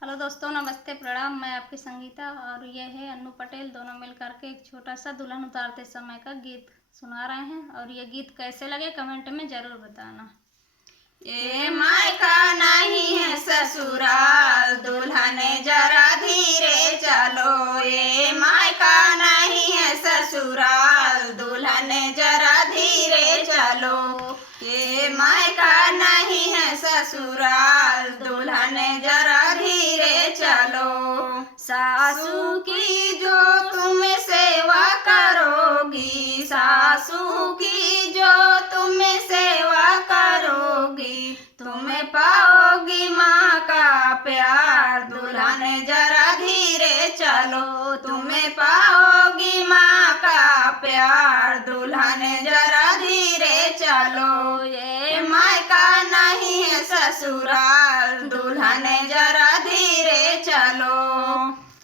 Hello दोस्तों, नमस्ते, प्रणाम। मैं आपकी संगीता और ये है अन्नू पटेल। दोनों मिलकर के एक छोटा सा दुल्हन उतारते समय का गीत सुना रहे हैं और ये गीत कैसे लगे कमेंट में ज़रूर बताना। ये मायका नहीं है ससुराल, दुल्हन जरा धीरे चलो। ये मायका नहीं है ससुराल, दुल्हन जरा धीरे चलो। ये मायका नहीं है ससुराल, दुल्हन जरा धीरे चलो। सासू की जो तुम सेवा करोगी, सासू की जो तुम सेवा करोगी, तुम्हें पाओगी माँ का प्यार। दुल्हन जरा धीरे चलो, तुम्हें पाओगी माँ का प्यार। दुल्हन जरा धीरे चलो। ये मायका नहीं है ससुराल, दुल्हन जरा धीरे चलो।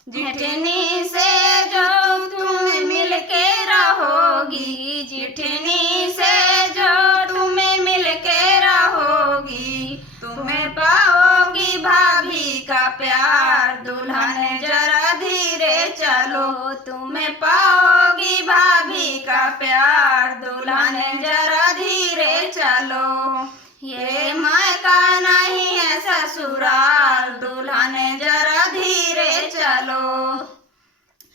जिठनी से जो तुम मिलके रहोगी, जिठनी से जो तुम मिलके रहोगी, तुम्हें पाओगी भाभी का प्यार। दुल्हन जरा धीरे चलो, तुम्हें पाओगी भाभी का प्यार। दुल्हन जरा धीरे चलो। ये मायका नहीं है ससुराल, दुल्हन जरा धीरे चलो।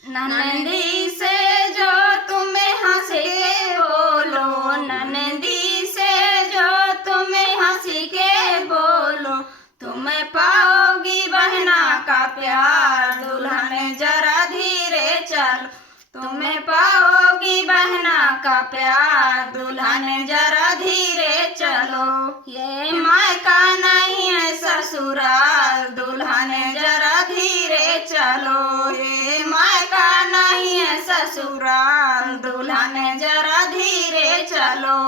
ननदी से जो तुम्हें हंस के बोलो, ननदी से जो तुम्हें हंस के बोलो, तुम्हें पाओगी बहना का प्यार। दुल्हन जरा धीरे चलो, तुम्हें पाओगी बहना का प्यार। दुल्हन जरा धीरे चलो। ये मायका नहीं है ससुराल, दुल्हन जरा धीरे चलो। ये मायका नहीं है ससुराल, दुल्हन जरा धीरे चलो।